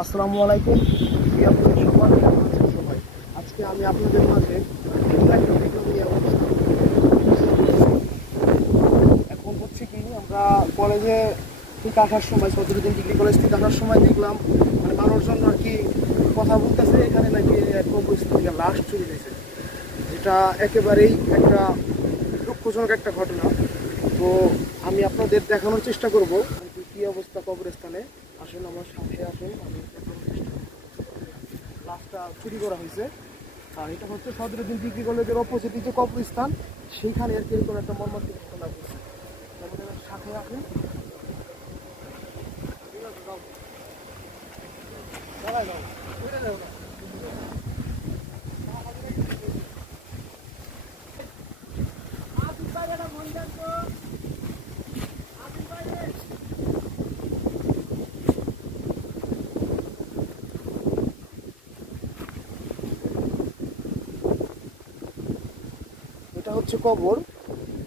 আসসালামু আলাইকুম। সবাই আজকে আমি আপনাদের মাঝে এখন হচ্ছে কি, আমরা কলেজে ঠিক আসার সময় সদরুদ্দিন ডিগ্রি কলেজ থেকে আসার সময় দেখলাম মানে মানুষজন আর কি কথা বলতেছে, এখানে নাকি কবরস্থান থেকে লাশ চুরি হয়েছে, যেটা একেবারেই একটা দুঃখজনক একটা ঘটনা। তো আমি আপনাদের দেখানোর চেষ্টা করব কি অবস্থা কবরস্থানে। আসুন, আমার সাথে আসুন। আমি লাস্টটা চুরি করা হয়েছে। আর এটা হচ্ছে সদরুদ্দিন ডিগ্রি কলেজের অপোজিট যে কবরস্থান সেইখানে আর কি এরকম একটা মর্মান্তিক ঘটনা ঘটছে। আমাদের সাথে আসুন। যাও। দাঁড়ায় এটা হচ্ছে কবর।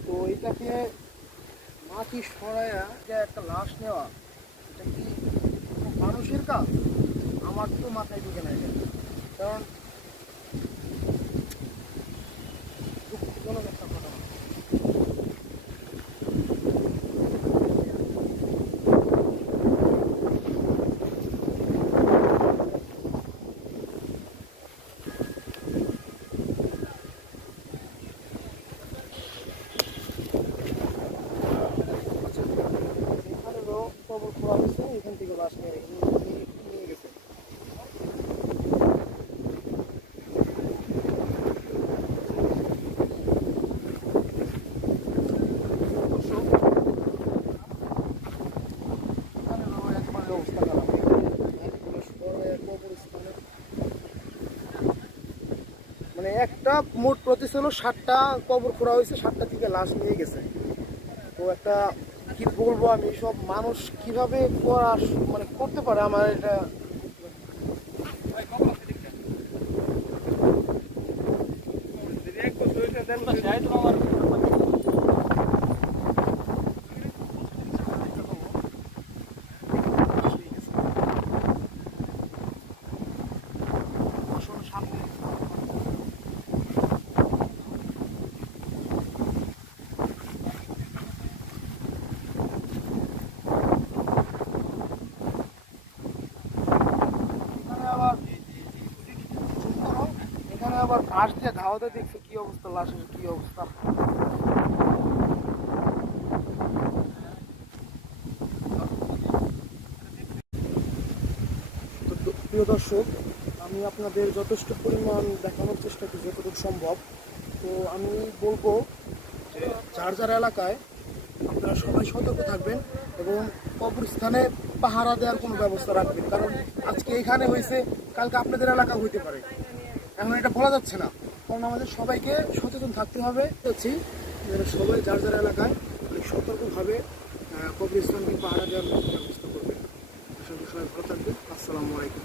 তো এটাকে মাটি সরাইয়া যে একটা লাশ নেওয়া, এটা কি মানুষের কাজ? আমার তো মাথায় ঢুকে না কারণ দুঃখজনক একটা ঘটনা আচ্ছা, এখানেরও কবর খোলা হয়েছে মানে একটা মোট প্রতি ছিল ষাটটা কবর খোঁড়া হয়েছে ষাটটা থেকে লাশ নিয়ে গেছে। তো একটা কি বলব আমি? সব মানুষ কীভাবে করা মানে করতে পারে আমার এটা? আবার ঘাস দিয়ে ধাওয়াতে দেখছ কি অবস্থা লাশের কি অবস্থা। প্রিয় দর্শক, আমি আপনাদের যথেষ্ট পরিমাণ দেখানোর চেষ্টা করি, যতটুকু সম্ভব। তো আমি বলব যে যার যার এলাকায় আপনারা সবাই সতর্ক থাকবেন এবং কবরস্থানে পাহারা দেওয়ার কোনো ব্যবস্থা রাখবেন। কারণ আজকে এখানে হয়েছে, কালকে আপনাদের এলাকা হইতে পারে। এখন এটা বলা যাচ্ছে না। কারণ আমাদের সবাইকে সচেতন থাকতে হবে। যাচ্ছি সবাই যার যার এলাকায় অনেক সতর্কভাবে কবরস্থানকে পাহারা দেওয়ার ব্যবস্থা করবেন সবাই ভালো থাকবেন। আসসালামু আলাইকুম।